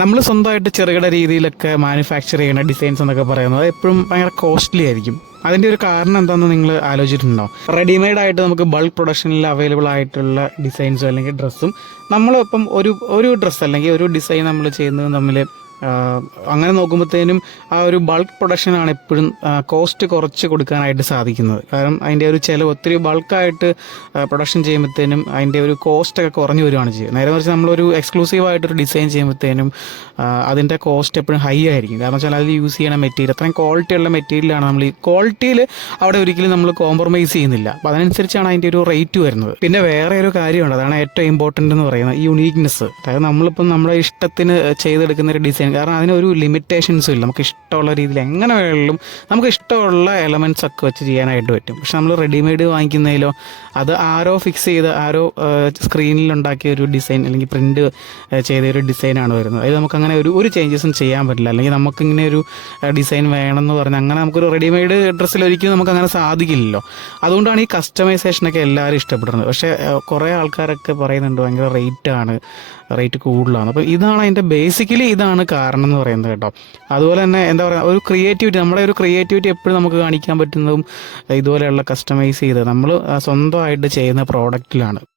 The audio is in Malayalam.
നമ്മൾ സ്വന്തമായിട്ട് ചെറുകിട രീതിയിലൊക്കെ മാനുഫാക്ചർ ചെയ്യുന്ന ഡിസൈൻസ് എന്നൊക്കെ പറയുന്നത് എപ്പോഴും ഭയങ്കര കോസ്റ്റ്ലി ആയിരിക്കും. അതിൻ്റെ ഒരു കാരണം എന്താണെന്ന് നിങ്ങൾ ആലോചിച്ചിട്ടുണ്ടോ? റെഡിമെയ്ഡ് ആയിട്ട് നമുക്ക് ബൾക്ക് പ്രൊഡക്ഷനിൽ അവൈലബിൾ ആയിട്ടുള്ള ഡിസൈൻസും അല്ലെങ്കിൽ ഡ്രസ്സും നമ്മളിപ്പം ഒരു ഡ്രസ്സ് അല്ലെങ്കിൽ ഒരു ഡിസൈൻ നമ്മൾ ചെയ്യുന്നതും തമ്മിൽ അങ്ങനെ നോക്കുമ്പോഴത്തേനും ആ ഒരു ബൾക്ക് പ്രൊഡക്ഷനാണ് എപ്പോഴും കോസ്റ്റ് കുറച്ച് കൊടുക്കാനായിട്ട് സാധിക്കുന്നത്. കാരണം അതിൻ്റെ ഒരു ചിലവ് ഒത്തിരി ബൾക്കായിട്ട് പ്രൊഡക്ഷൻ ചെയ്യുമ്പോഴത്തേനും അതിൻ്റെ ഒരു കോസ്റ്റൊക്കെ കുറഞ്ഞു വരികയാണ് ചെയ്യുന്നത്. നേരെ മറിച്ച് നമ്മളൊരു എക്സ്ക്ലൂസീവായിട്ടൊരു ഡിസൈൻ ചെയ്യുമ്പോഴത്തേനും അതിൻ്റെ കോസ്റ്റ് എപ്പോഴും ഹൈ ആയിരിക്കും. കാരണം വെച്ചാൽ അതിൽ യൂസ് ചെയ്യണ മെറ്റീരിയൽ അത്രയും ക്വാളിറ്റിയുള്ള മെറ്റീരിയലാണ്. നമ്മൾ ഈ ക്വാളിറ്റിയിൽ അവിടെ ഒരിക്കലും നമ്മൾ കോംപ്രമൈസ് ചെയ്യുന്നില്ല. അപ്പോൾ അതിനനുസരിച്ചാണ് അതിൻ്റെ ഒരു റേറ്റ് വരുന്നത്. പിന്നെ വേറെ ഒരു കാര്യമുണ്ട്, അതാണ് ഏറ്റവും ഇമ്പോർട്ടൻ്റ് എന്ന് പറയുന്നത്, ഈ യുണീക്നെസ്. അതായത് നമ്മളിപ്പം നമ്മുടെ ഇഷ്ടത്തിന് ചെയ്തെടുക്കുന്ന ഒരു ഡിസൈൻ, കാരണം അതിനൊരു ലിമിറ്റേഷൻസും ഇല്ല. നമുക്ക് ഇഷ്ടമുള്ള രീതിയിൽ എങ്ങനെ വേണമെങ്കിലും നമുക്ക് ഇഷ്ടമുള്ള എലമെൻറ്റ്സ് ഒക്കെ വെച്ച് ചെയ്യാനായിട്ട് പറ്റും. പക്ഷെ നമ്മൾ റെഡിമെയ്ഡ് വാങ്ങിക്കുന്നതിലോ അത് ആരോ ഫിക്സ് ചെയ്ത് ആരോ സ്ക്രീനിൽ ഉണ്ടാക്കിയ ഒരു ഡിസൈൻ അല്ലെങ്കിൽ പ്രിൻ്റ് ചെയ്ത ഒരു ഡിസൈനാണ് വരുന്നത്. അതിൽ നമുക്കങ്ങനെ ഒരു ചേഞ്ചസും ചെയ്യാൻ പറ്റില്ല. അല്ലെങ്കിൽ നമുക്കിങ്ങനെ ഒരു ഡിസൈൻ വേണമെന്ന് പറഞ്ഞാൽ അങ്ങനെ നമുക്കൊരു റെഡിമെയ്ഡ് ഡ്രസ്സിൽ ഒരിക്കലും നമുക്കങ്ങനെ സാധിക്കില്ലല്ലോ. അതുകൊണ്ടാണ് ഈ കസ്റ്റമൈസേഷനൊക്കെ എല്ലാവരും ഇഷ്ടപ്പെടുന്നത്. പക്ഷേ കുറേ ആൾക്കാരൊക്കെ പറയുന്നുണ്ട് ഭയങ്കര റേറ്റ് കൂടുതലാണ്. അപ്പോൾ ഇതാണ് അതിൻ്റെ ബേസിക്കലി ഇതാണ് കാരണം എന്ന് പറയുന്നത് കേട്ടോ. അതുപോലെ തന്നെ എന്താ പറയുക, ഒരു ക്രിയേറ്റിവിറ്റി, നമ്മുടെ ഒരു ക്രിയേറ്റിവിറ്റി എപ്പോഴും നമുക്ക് കാണിക്കാൻ പറ്റുന്നതും ഇതുപോലെയുള്ള കസ്റ്റമൈസ് ചെയ്ത് നമ്മൾ സ്വന്തമായിട്ട് ചെയ്യുന്ന പ്രോഡക്റ്റിലാണ്.